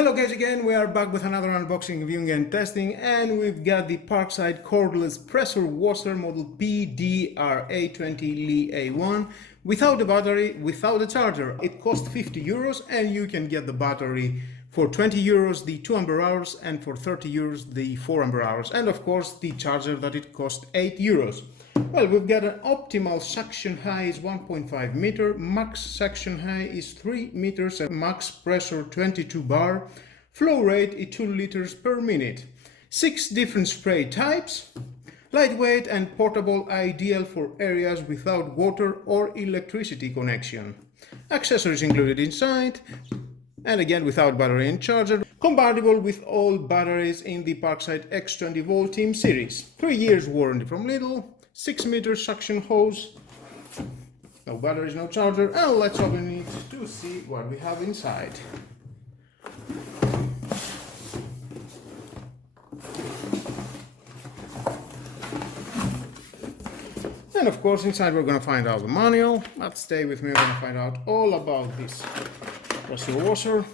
Hello guys, again we are back with another unboxing, reviewing and testing, and we've got the Parkside Cordless pressure washer model PDRA 20 Li A1 without the battery, without the charger. It costs 50 euros and you can get the battery for 20 euros the 2 ampere hours and for 30 euros the 4 ampere hours, and of course the charger that it costs 8 euros. Well, we've got an optimal suction height is 1.5 meter, max suction height is 3 meters, and max pressure 22 bar, flow rate is 2 liters per minute. 6 different spray types, lightweight and portable, ideal for areas without water or electricity connection. Accessories included inside, and again without battery and charger. Compatible with all batteries in the Parkside X20 Volt Team series. 3 years warranty from Lidl. 6 meter suction hose, no batteries, no charger, and let's open it to see what we have inside. And of course inside we're gonna find out the manual, but stay with me, we're gonna find out all about this pressure washer.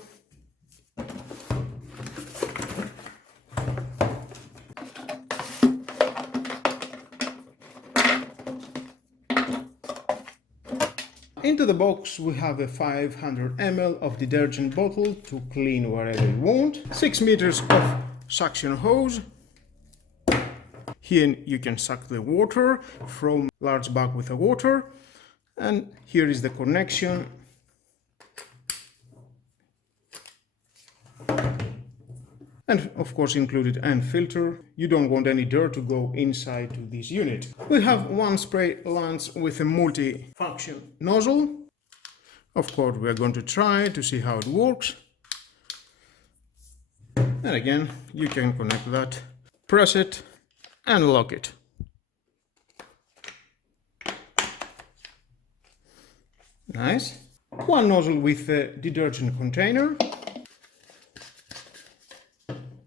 Into the box we have a 500 ml of detergent bottle to clean wherever you want. 6 meters of suction hose. Here you can suck the water from large bag with the water. And here is the connection. And of course included and filter. You don't want any dirt to go inside to this unit. We have one spray lance with a multi-function nozzle. Of course we are going to try to see how it works. And again you can connect that, press it and lock it. Nice. One nozzle with a detergent container.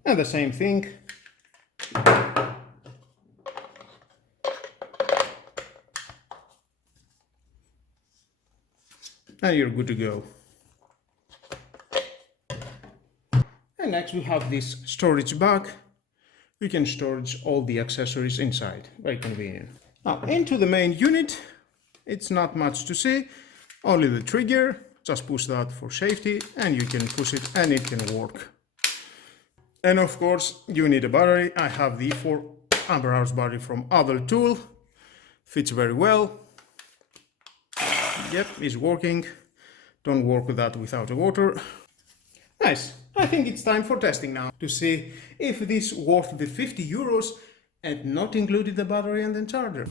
And the same thing. And you're good to go. And next we have this storage bag. You can store all the accessories inside. Very convenient. Now into the main unit. It's not much to see. Only the trigger. Just push that for safety and you can push it and it can work. And of course you need a battery. I have the 4 ampere hours battery from other tool. Fits very well. Yep, it's working. Don't work with that without a water. Nice. I think it's time for testing now to see if this worth the 50 euros and not included the battery and the charger.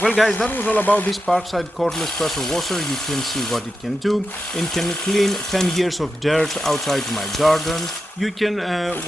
Well guys, that was all about this Parkside Cordless pressure washer. You can see what it can do. It can clean 10 years of dirt outside my garden. You can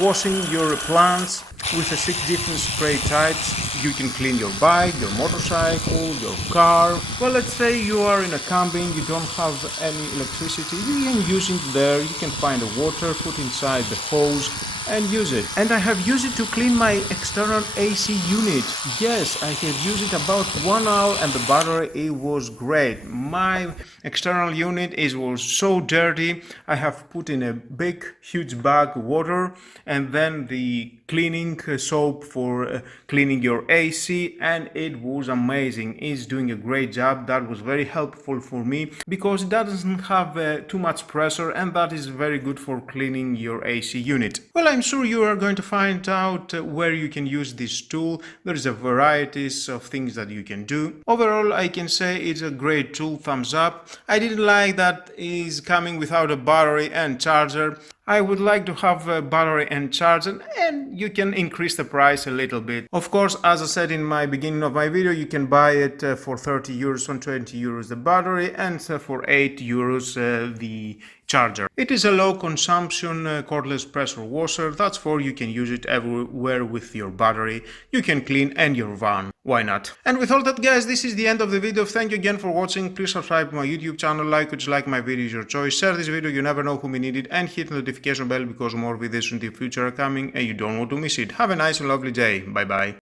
washing your plants with 6 different spray types. You can clean your bike, your motorcycle, your car. Well, let's say you are in a camping, you don't have any electricity. You can use it there. You can find the water, put inside the hose and use it. And I have used it to clean my external AC unit. Yes, I have used it about 1 hour and the battery, it was great. My external unit was so dirty. I have put in a big huge bag water and then the cleaning soap for cleaning your AC, and it was amazing. It's doing a great job. That was very helpful for me because it doesn't have too much pressure, and that is very good for cleaning your AC unit. Well, I'm sure you are going to find out where you can use this tool. There is a varieties of things that you can do. Overall, I can say it's a great tool, thumbs up. I didn't like that it's coming without a battery and charger. I would like to have a battery and charger, and you can increase the price a little bit. Of course, as I said in my beginning of my video, you can buy it for 30 euros and 20 euros the battery, and for 8 euros the charger. It is a low consumption cordless pressure washer. That's for you can use it everywhere with your battery. You can clean and your van. Why not? And with all that guys, this is the end of the video. Thank you again for watching. Please subscribe to my YouTube channel, like or dislike my video is your choice. Share this video, you never know who may need it, and hit the notification bell because more videos in the future are coming and you don't want to miss it. Have a nice and lovely day. Bye bye.